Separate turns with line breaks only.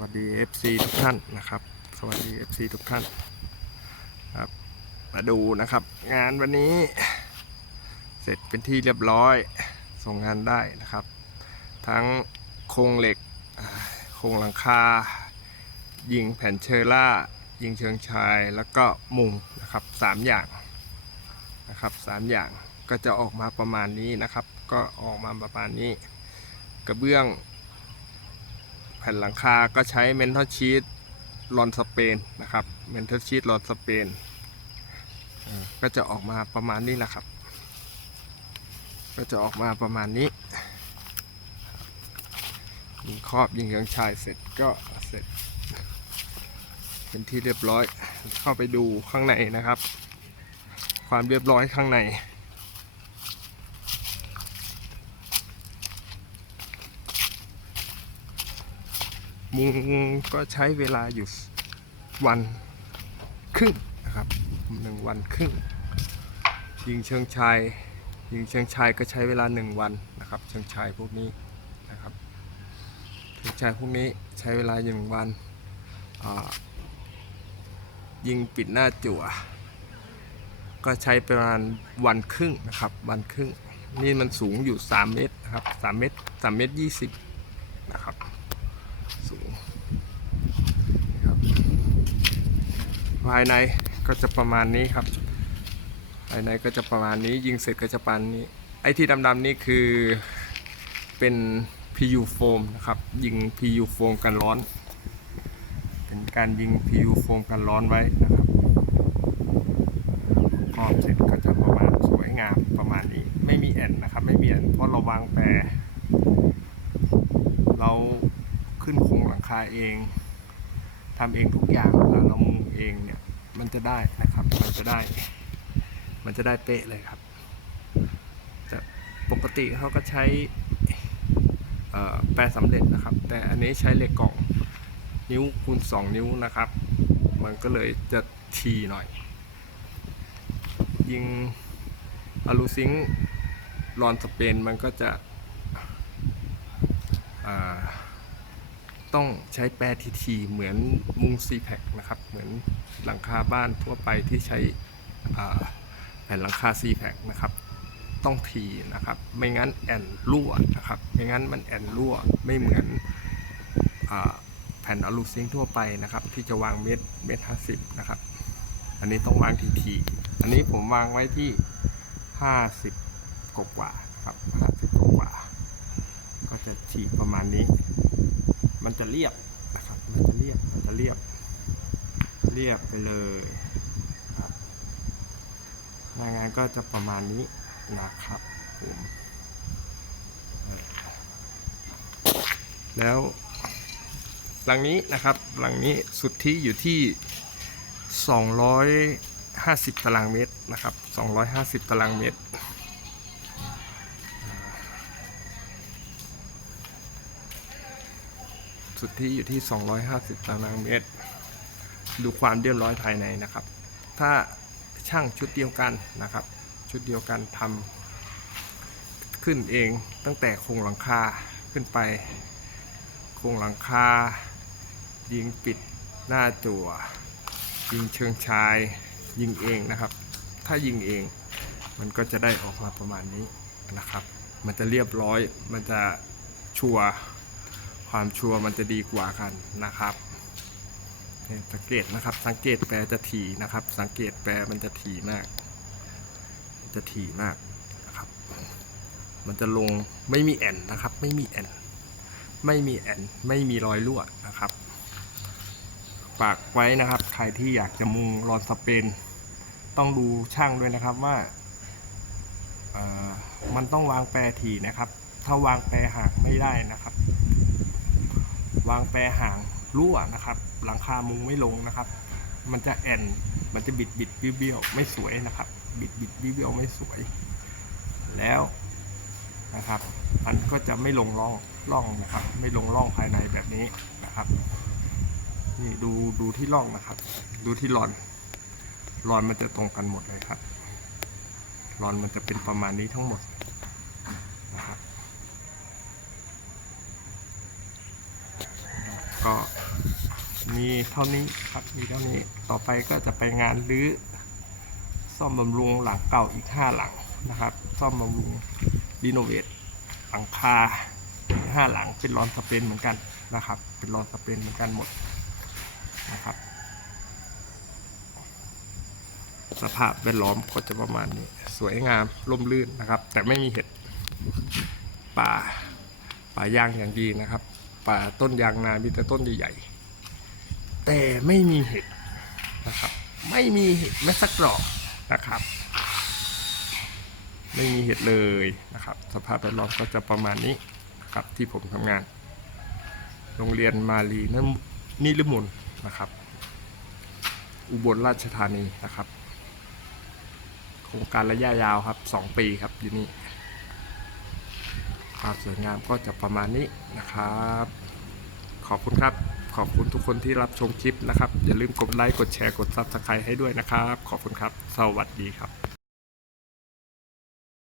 วัสดี FC ทุกท่านนะครับ สวัสดี FC ทุกท่านครับมาดูนะครับ งานวันนี้ เสร็จเป็นที่เรียบร้อยส่งงานได้นะครับ ทั้งโครงเหล็กโครงหลังคา ยิงแผ่นเชอร่า ยิงเชิงชายแล้วก็มุงนะครับสามอย่างนะครับสามอย่างก็จะออกมาประมาณนี้นะครับ ก็ออกมาประมาณนี้ กระเบื้อง ผ่นหลังคาก็ใช้เมนทัลชีตลอนสเปนนะครับเมนทัลชีตลอนสเปนก็จะออกมาประมาณนี้แหละครับ ก็จะออกมาประมาณนี้ยิงครอบยิงเรืองชายเสร็จก็เสร็จ เป็นที่เรียบร้อยเข้าไปดูข้างในนะครับ ความเรียบร้อยข้างใน มุงก็ใช้เวลาอยู่วันครึ่งนะครับหนึ่งวันครึ่ง ยิงเชิงชาย ยิงเชิงชายก็ใช้เวลาหนึ่งวันนะครับ เชิงชายพวกนี้นะครับเชิงชายพวกนี้ใช้เวลาหนึ่งวันยิงปิดหน้าจั่วก็ใช้ประมาณวันครึ่งนะครับ วันครึ่ง นี่มันสูงอยู่ 3 เมตรนะครับ3เมตร3เมตร20นะครับ สูงครับ ภายในก็จะประมาณนี้ครับ ภายในก็จะประมาณนี้ยิงเสร็จก็จะปาณนี้ ไอ้ที่ดำๆนี่คือเป็น PU โฟมนะครับ ยิง PU โฟมกันร้อน เป็นการยิง PU โฟมกันร้อนไว้นะครับกรอบเสร็จก็จะประมาณสวยงามประมาณนี้ ไม่มีแอนนะครับ ไม่มีแอนเพราะเราวางแปรเราขึ้นโครงหลังคาเองทำเองทุกอย่างแล้วเรามุงเองเนี่ย มันจะได้นะครับ มันจะได้ มันจะได้เป๊ะเลยครับแต่ปกติเขาก็ใช้แปรสำเร็จนะครับ แต่อันนี้ใช้เหล็กกล่องนิ้วคูณ 2 นิ้วนะครับ มันก็เลยจะทีหน่อย ยิงอลูซิงค์รอนสเปนมันก็จะอ่า ต้องใช้แปรทีทีเหมือนมุงซีแพคนะครับ เหมือนหลังคาบ้านทั่วไปที่ใช้แผ่นหลังคาซีแพคนะครับ ต้องทีนะครับ ไม่งั้นแอนรั่วนะครับ ไม่งั้นมันแอนรั่วไม่เหมือนอแผ่นอลูซิงทั่วไปนะครับ ที่จะวางเม็ดเม็ดห้าสิบนะครับ อันนี้ต้องวางทีทีอันนี้ผมวางไว้ที่ห้าสิบกว่าครับห้าสิบกว่า ก็จะฉีกประมาณนี้ มันจะเรียบนะครับ มันจะเรียบ มันจะเรียบ เรียบไปเลยครับหน้างานก็จะประมาณนี้นะครับผมแล้วหลังนี้นะครับหลังนี้สุดที่อยู่ที่ 250 ตารางเมตรนะครับ 250 ตารางเมตร สุดที่อยู่ที่ 250 ตารางเมตร ดูความเรียบร้อยภายในนะครับ ถ้าช่างชุดเดียวกันนะครับ ชุดเดียวกันทำขึ้นเองตั้งแต่โครงหลังคาขึ้นไป โครงหลังคา ยิงปิดหน้าจั่ว ยิงเชิงชาย ยิงเองนะครับ ถ้ายิงเองมันก็จะได้ออกมาประมาณนี้นะครับ มันจะเรียบร้อย มันจะชัวร์ ความชัวร์มันจะดีกว่ากันนะครับสังเกตนะครับ สังเกตแปรจะถี่นะครับ สังเกตแปรมันจะถี่มาก จะถี่มากนะครับ มันจะลงไม่มีแอนนะครับ ไม่มีแอนไม่มีแอนไม่มีรอยรั่วนะครับฝากไว้นะครับ ใครที่อยากจะมุงรอนสเปน ต้องดูช่างด้วยนะครับว่ามันต้องวางแปรถี่นะครับ ถ้าวางแปรห่างไม่ได้นะครับ วางแปรห่างรั่วนะครับ หลังคามุงไม่ลงนะครับ มันจะแอนมันจะบิดบิดเบี้ยวไม่สวยนะครับ บิดบิดเบี้ยวเบี้ยวไม่สวย แล้วนะครับ มันก็จะไม่ลงร่องร่องนะครับ ไม่ลงร่องภายในแบบนี้นะครับนี่ดูดูที่ร่องนะครับ ดูที่รอนรอนมันจะตรงกันหมดเลยครับรอนมันจะเป็นประมาณนี้ทั้งหมดนะครับ ก็มีเท่านี้ครับมีเท่านี้ต่อไปก็จะไปงานรื้อซ่อมบำรุงหลังเก่าอีก 5 หลังนะครับ ซ่อมบำรุงรีโนเวทหลังคาห้าหลังเป็นรอนสเปนเหมือนกันนะครับ เป็นรอนสเปนเหมือนกันหมดนะครับ สภาพแวดล้อมก็จะประมาณนี้ สวยงามร่มรื่นนะครับ แต่ไม่มีเห็ดป่าป่ายางอย่างดีนะครับ ป่าต้นยางนา มีแต่ต้นใหญ่ๆ แต่ไม่มีเห็ดนะครับ ไม่มีเห็ดแม้สักดอกนะครับ ไม่มีเห็ดเลยนะครับ สภาพแวดล้อมก็จะประมาณนี้นะครับที่ผมทำงาน โรงเรียนมาลีนนิรมุนนะครับ อุบลราชธานีนะครับ โครงการระยะยาวครับ 2 ปีครับอยู่นี่ ความสวยงามก็จะประมาณนี้นะครับ ขอบคุณครับ ขอบคุณทุกคนที่รับชมคลิปนะครับ อย่าลืมกดไลค์ กดแชร์ กด Subscribe ให้ด้วยนะครับ ขอบคุณครับ สวัสดีครับ